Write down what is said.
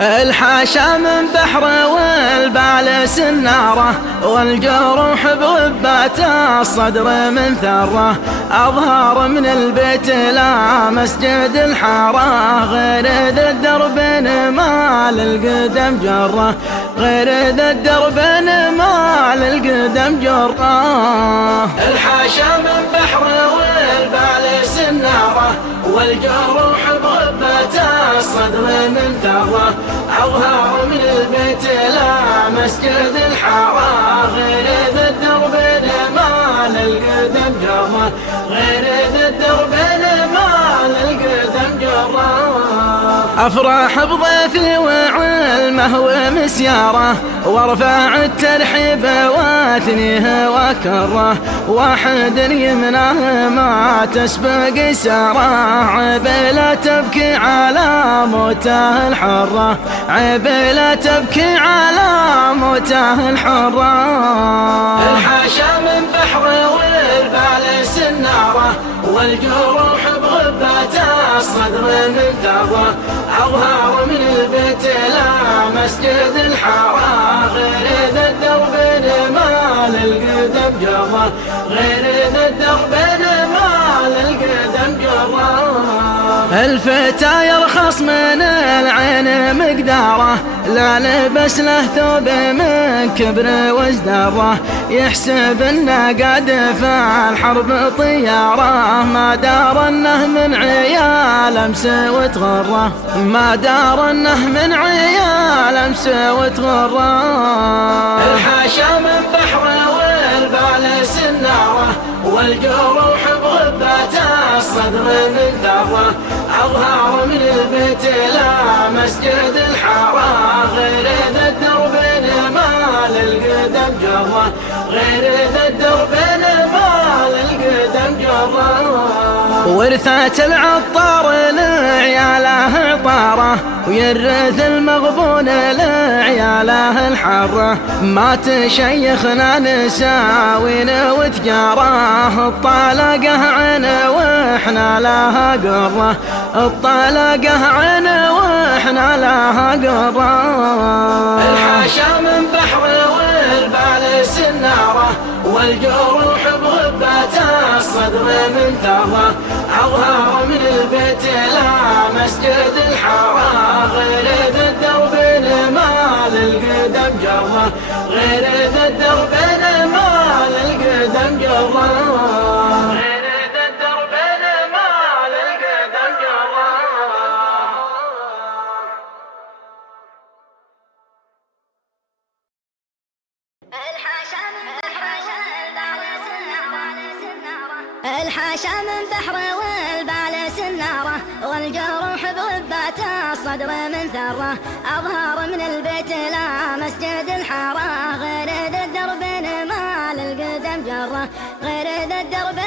الحاشا من بحر والبال سنارة، والجروح بوبات الصدر من ثرة. أظهر من البيت لا مسجد الحارة، غير ذا الدرب ما للقدم جرة، غير ذا الدرب ما للقدم جرة. الحاشا من بحر والبال سنارة، والجروح بوبات الصدر من ثرة. أظهر من البيت لا مسجد الحارة، غير ذا الدرب ما للقدم جرة، غير ذا الدرب ما للقدم جرة. أفرح بضيفي وعلمه ومسياره، وارفع الترحيب واثنيه وكره. واحد يمناه ما تسبق ساره، عيب لا تبكي على موته الحره، عيب لا تبكي على موته الحره. الحاشا من بحر والبال سناره، والجروح بغبات الصدر من ثرة. أظهر من البيت لا مسجد الحارة، غير ذا الدرب ما للقدم جرة، غير ذا الدرب ما للقدم جرة. الفتى يرخص من العين مقداره، لا لبس له ثوب من كبر وازداره. يحسب انه قد في الحرب طياره، ما دار انه من عيال امس وتغره، ما دار انه من عيال امس وتغره. الحاشا من بحر والبال سناره، والجروح بغبات الصدر من ثرة. أظهر من البيت لا مسجد الحارة، غير ذا الدرب ما للقدم جرة، غير ذا الدرب ما للقدم جرة. ورثت العطار لعياله عطاره، ويرث المغبون لعياله الحرة. مات شيخنا نساوين وتجاره، الطلقه عن واحنا لها قرة، الطلقه عن واحنا لها قرة. الحاشا من بحر والبال سناره، والجروح بغبات الصدر من ثرة. أظهر من البيت لا مسجد الحارة، غير ذا الدرب ما للقدم جرة، غير ذا الدرب ما للقدم جرة، غير ذا الدرب ما للقدم جرة. الحاشا من بحر والبال سنارة، والجروح بوبات الصدر من ثرة. أظهر من البيت لا مسجد الحارة، غير ذا الدرب ما للقدم جرة، غير ذا الدرب